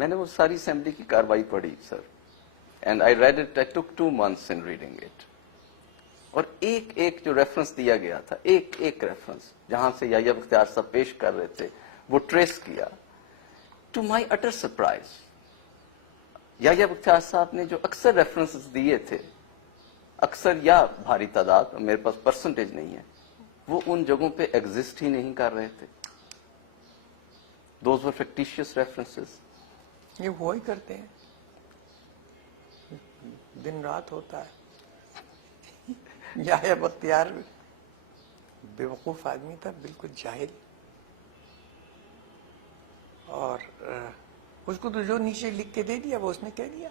میں نے وہ ساری اسمبلی کی کاروائی پڑھی sir, and I read it, I took 2 months in reading it. اور ایک ایک جو ریفرنس دیا گیا تھا, ایک ایک ریفرنس جہاں سے یحییٰ بختیار صاحب پیش کر رہے تھے, وہ ٹریس کیا. ٹو مائی اٹر سرپرائز, یحییٰ بختیار صاحب نے جو اکثر ریفرنسز دیے تھے, اکثر یا بھاری تعداد, میرے پاس پرسنٹیج نہیں ہے, وہ ان جگہوں پہ ایگزسٹ ہی نہیں کر رہے تھے. Those were fictitious references. یہ وہی کرتے ہیں, دن رات ہوتا ہے. یحییٰ بختیار بے وقوف آدمی تھا, بالکل جاہل, اور اس کو تو جو نیچے لکھ کے دے دیا وہ اس نے کہہ دیا.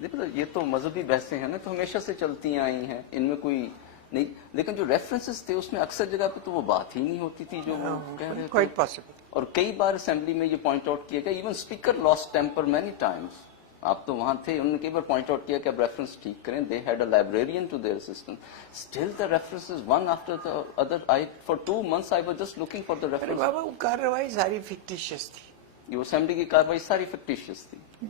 دیکھو یہ تو مذہبی بحثیں ہیں نا, تو ہمیشہ سے چلتی آئی ہیں, ان میں کوئی نہیں, لیکن جو ریفرنسز تھے اس میں اکثر جگہ پہ تو وہ بات ہی نہیں ہوتی تھی جو وہ کہہ رہے تھے. Quite possible. اور کئی بار اسمبلی میں یہ پوائنٹ آؤٹ کیا گیا, even speaker last temper many Times. آپ تو وہاں تھے, انہوں نے کئی بار پوائنٹ آؤٹ کیا کہ اب ریفرنس ٹھیک کریں. The head a librarian to their assistant. Still the references one after the other. For 2 months I was just looking for the ارے reference. بابا وہ کارروائی ساری فکٹیشیس تھی. یہ اسمبلی کی کاروائی ساری فکٹیشیس تھی.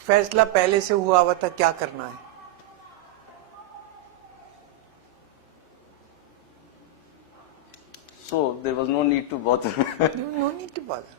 فیصلہ پہلے سے ہوا ہوا تھا, کیا کرنا ہے. So there was no need to bother. No need to bother.